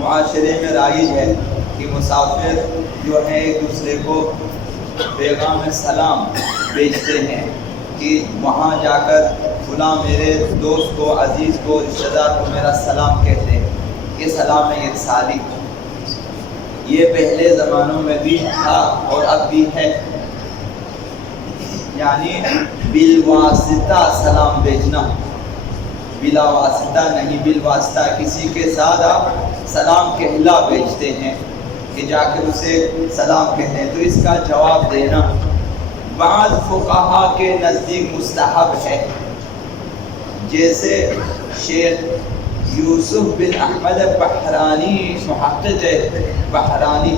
معاشرے میں رائج ہے کہ مسافر جو ہے ایک دوسرے کو پیغام سلام بھیجتے ہیں کہ وہاں جا کر فلاں میرے دوست کو، عزیز کو، رشتہ دار کو میرا سلام کہتے ہیں. یہ سلام ارسالی، یہ پہلے زمانوں میں بھی تھا اور اب بھی ہے، یعنی بالواسطہ سلام بھیجنا، بلا واسطہ نہیں، بالواسطہ کسی کے ساتھ آپ سلام کہلا بھیجتے ہیں کہ جا کے اسے سلام کہتے ہیں. تو اس کا جواب دینا بعض فقہا کے نزدیک مستحب ہے، جیسے شیخ یوسف بن احمد بحرانی، محقق بحرانی،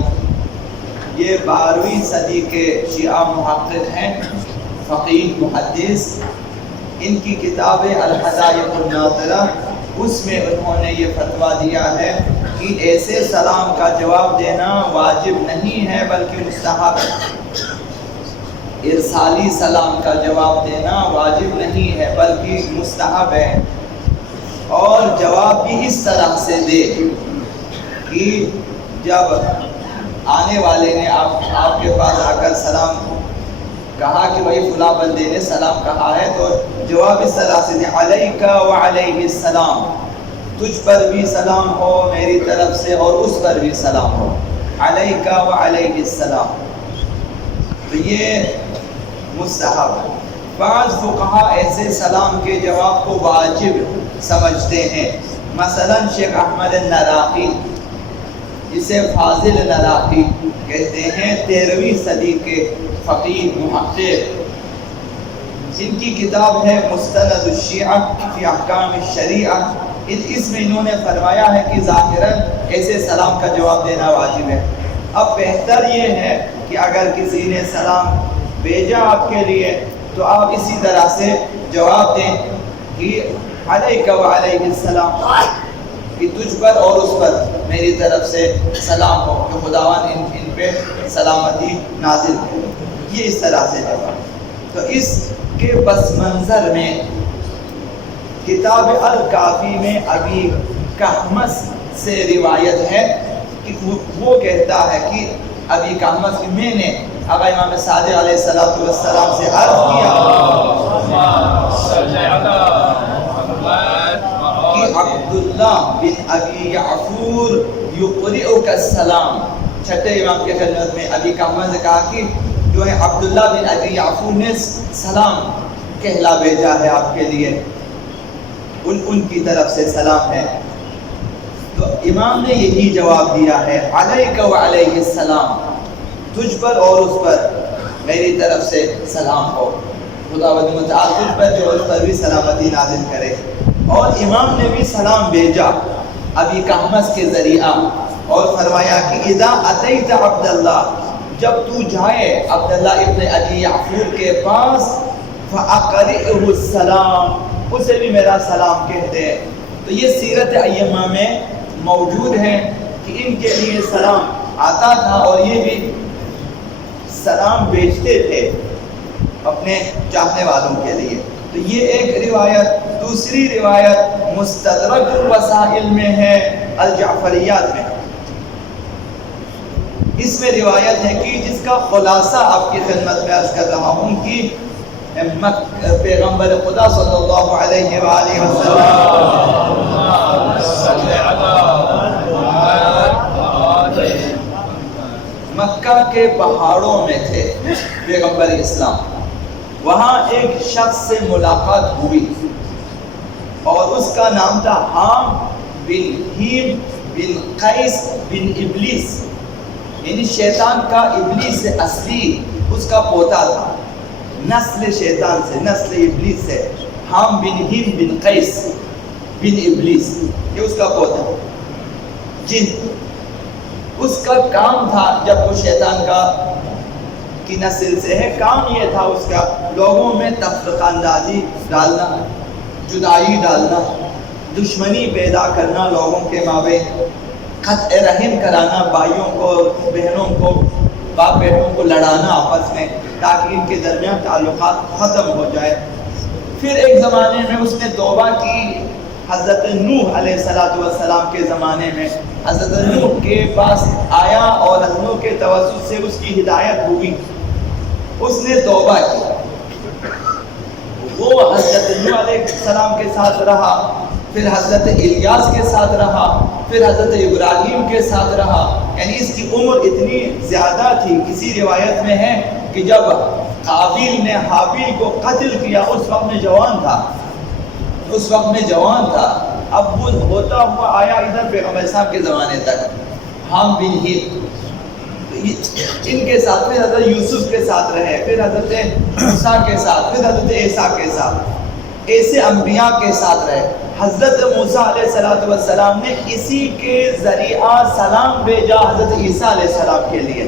یہ 12ویں صدی کے شیعہ محقق ہیں، فقیہ محدث. ان کی کتاب الحدائق الناظرہ، اس میں انہوں نے یہ فتویٰ دیا ہے کہ ایسے سلام کا جواب دینا واجب نہیں ہے بلکہ مستحب ہے. ارسالی سلام کا جواب دینا واجب نہیں ہے بلکہ مستحب ہے. اور جواب بھی اس طرح سے دے کہ جب آنے والے نے آپ کے پاس آ کر سلام کہا کہ بھائی فلاں بندے نے سلام کہا ہے، تو جواب اس طرح سے دے علیک وعلیہ السلام، تجھ پر بھی سلام ہو میری طرف سے اور اس پر بھی سلام ہو، علیک وعلیہ السلام. تو یہ مستحب ہے. بعض فقہا ایسے سلام کے جواب کو واجب سمجھتے ہیں. مثلا شیخ احمد النراقی، جسے فاضل نراقی کہتے ہیں، 13ویں صدی کے فقیہ محقق. ان کی کتاب ہے مستند الشیعہ فی احکام الشریعہ. اس میں انہوں نے فرمایا ہے کہ ظاہراً ایسے سلام کا جواب دینا واجب ہے. اب بہتر یہ ہے کہ اگر کسی نے سلام بھیجا آپ کے لیے تو آپ اسی طرح سے جواب دیں کہ علیک وعلیہ السلام، کہ تجھ پر اور اس پر میری طرف سے سلام ہو، کہ خداوند ان پہ سلامتی نازل ہو. یہ اس طرح سے جواب. تو اس کے پس منظر میں کتاب الکافی میں ابی کہمس سے روایت ہے کہ وہ کہتا ہے کہ ابی کہمس کہ میں نے آقا امام صادق علیہ السلام سے عرض کیا کہ عبداللہ بن ابی یعفور یقرئک السلام. چھٹے امام کے خدمت میں ابی کہمس نے کہا کہ جو ہے عبداللہ بن ابی یعفور نے سلام کہلا بھیجا ہے آپ کے لیے، ان کی طرف سے سلام ہے. تو امام نے یہی جواب دیا ہے علیک وعلیہ السلام، تجھ پر اور اس پر میری طرف سے سلام ہو، خداوند متعال تجھ پر جو اس پر بھی سلامتی نازل کرے. اور امام نے بھی سلام بھیجا ابی کہمس کے ذریعہ اور فرمایا کہ اذا اتیت عبداللہ، جب تو جائے عبداللہ ابن ابی یعفور کے پاس، فاقرئہ السلام، اسے بھی میرا سلام کہتے ہیں. تو یہ سیرت ائمہ میں موجود ہے کہ ان کے لیے سلام آتا تھا اور یہ بھی سلام بھیجتے تھے اپنے چاہنے والوں کے لیے. تو یہ ایک روایت. دوسری روایت مستدرک الوسائل میں ہے، الجعفریات میں. اس میں روایت ہے کہ جس کا خلاصہ آپ کی خدمت میں عرض کر رہا ہوں کہ پیغمبر خدا صلی اللہ علیہ وآلہ وسلم مکہ کے پہاڑوں میں تھے پیغمبر اسلام. وہاں ایک شخص سے ملاقات ہوئی اور اس کا نام تھا حام بن ہیم بن قیس بن ابلیس، یعنی شیطان کا ابلیس اصلی اس کا پوتا تھا. نسل شیطان سے، نسل ابلیس سے، حام بن ہیم بن قیس بن ابلیس، یہ اس کا پوتا جن. اس کا کام تھا، جب وہ شیطان کی نسل سے ہے، کام یہ تھا اس کا لوگوں میں تفرقہ اندازی ڈالنا، جدائی ڈالنا، دشمنی پیدا کرنا لوگوں کے مابین، قطع رحم کرانا، بھائیوں کو، بہنوں کو، باپ بیٹوں کو لڑانا آپس میں تاکہ ان کے درمیان تعلقات ختم ہو جائے. پھر ایک زمانے میں اس نے توبہ کی، حضرت نوح علیہ السلام کے زمانے میں حضرت نوح کے پاس آیا اور حضرت نوح کے توسط سے اس کی ہدایت ہوئی، اس نے توبہ کی، وہ حضرت نوح علیہ السلام کے ساتھ رہا، پھر حضرت الیاس کے ساتھ رہا، پھر حضرت ابراہیم کے ساتھ رہا، یعنی اس کی عمر اتنی زیادہ تھی۔ کسی روایت میں ہے کہ جب قابیل نے حابیل کو قتل کیا اس وقت میں جوان تھا، اب وہ ہوتا ہوا آیا ادھر پیغمبر صاحب کے زمانے تک، ہم بن ہند ان کے ساتھ، پھر حضرت یوسف کے ساتھ رہے، پھر حضرت موسیٰ کے ساتھ، پھر حضرت عیسیٰ کے ساتھ، ایسے انبیاء کے ساتھ رہے۔ حضرت موسیٰ علیہ السلام نے اسی کے ذریعہ سلام بھیجا حضرت عیسیٰ علیہ السلام کے لیے۔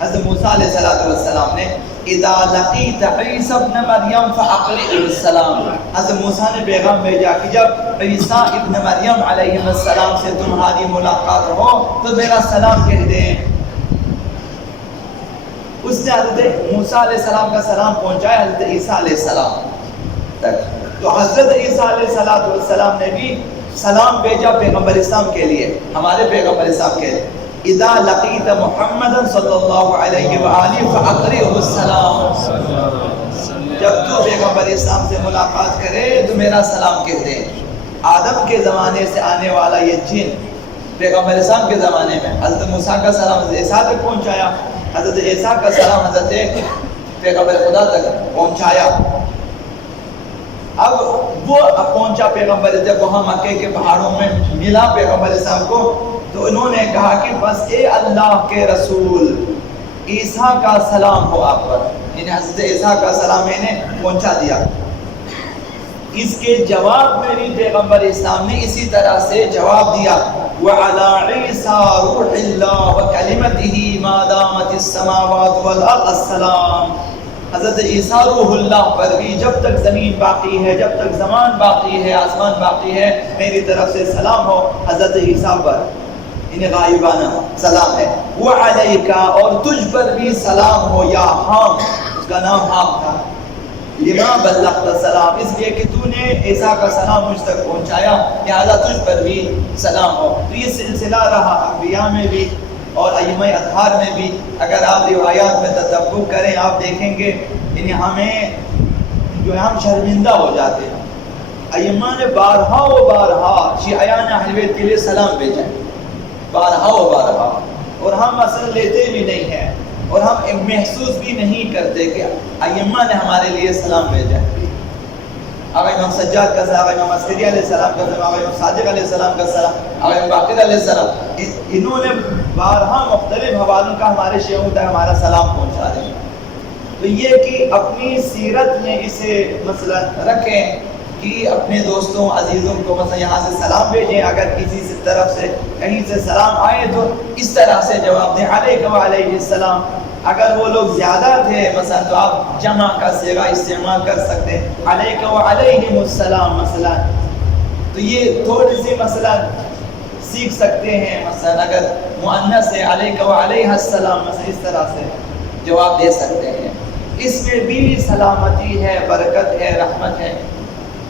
حضرت موسیٰ علیہ السلام نے اذا لقیت عیسی ابن مریم فاقرئ السلام، حضرت موسیٰ نے پیغام بھیجا کہ جب عیسیٰ ابن مریم علیہ السلام سے تمہاری ملاقات ہو تو میرا سلام کہہ دیں۔ اس نے حضرت موسیٰ علیہ السلام کا سلام پہنچایا حضرت عیسیٰ علیہ السلام تک۔ تو حضرت عیسیٰ علیہ السلام نے بھی سلام بھیجا پیغمبر اسلام کے لیے، ہمارے پیغمبر اسلام کے لیے، اذا لقیت محمد صلی اللہ علیہ وآلہ فاقرئہ السلام، جب تو پیغمبر اسلام سے ملاقات کرے تو میرا سلام کہہ دے۔ آدم کے زمانے سے آنے والا یہ جن پیغمبر اسلام کے زمانے میں حضرت موسیٰ کا سلام حضرت عیسیٰ تک پہنچایا، حضرت عیسیٰ کا سلام حضرت پیغمبر خدا تک پہنچایا۔ اب وہ پہنچا پیغمبر، جب وہاں مکے کے پہاڑوں میں ملا پیغمبر اسلام کو تو انہوں نے کہا کہ بس اے اللہ کے رسول عیسیٰ کا سلام ہو آپ پر، یعنی حضرت عیسیٰ کا سلام میں نے پہنچا دیا۔ اس کے جواب میں بھی پیغمبر اسلام نے اسی طرح سے جواب دیا، وَعَلَىٰ عِيسَىٰ رُوحِ اللَّهِ وَكَلِمَتِهِ مَا دَامَتِ السَّمَاوَاتُ وَالْأَرْضُ السَّلَامُ، حضرت عیسیٰ روح اللہ پر بھی جب تک زمین باقی ہے، جب تک زمان باقی ہے، آسمان باقی ہے، میری طرف سے سلام ہو حضرت عیسیٰ پر، انہیں غائبانہ سلام ہے۔ وَعَلَيْكَ، اور تجھ پر بھی سلام ہو یا حام، اس کا نام حام تھا، لما بلغت السلام، اس لیے کہ تو نے عیسیٰ کا سلام مجھ تک پہنچایا، لہذا تجھ پر بھی سلام ہو۔ تو یہ سلسلہ رہا انبیاء میں بھی اور ائمہ اطہار میں بھی۔ اگر آپ روایات میں تتبع کریں آپ دیکھیں گے یعنی ہمیں جو ہے ہم شرمندہ ہو جاتے ہیں، ائمہ نے بارہا و بارہا شیعیان اہل بیت کے لیے سلام بھیجا، بارہا و بارہا، اور ہم اصل لیتے بھی نہیں ہیں اور ہم محسوس بھی نہیں کرتے کہ ائمہ نے ہمارے لیے سلام بھیجا۔ آقا امام سجاد کا سلام، امام عسکری علیہ السلام کا سلام، امام صادق علیہ السلام کا سلام، امام باقر علیہ السلام، انہوں نے بارہا مختلف حوالوں کا ہمارے شیعوں تک ہمارا سلام پہنچا دیا۔ تو یہ کہ اپنی سیرت میں اسے مثلا رکھیں کہ اپنے دوستوں عزیزوں کو مثلا یہاں سے سلام بھیجیں، اگر کسی سے طرف سے کہیں سے سلام آئے تو اس طرح سے جواب دیں، علیک وعلیہ السلام۔ اگر وہ لوگ زیادہ تھے مثلا تو آپ جمع کا صیغہ استعمال کر سکتے، علیک وعلیہم السلام مثلا، تو یہ تھوڑی سی مثلا سیکھ سکتے ہیں۔ مثلا اگر مؤنث ہے علیک وعلیہ السلام، مثلا اس طرح سے جواب دے سکتے ہیں۔ اس میں بھی سلامتی ہے، برکت ہے، رحمت ہے۔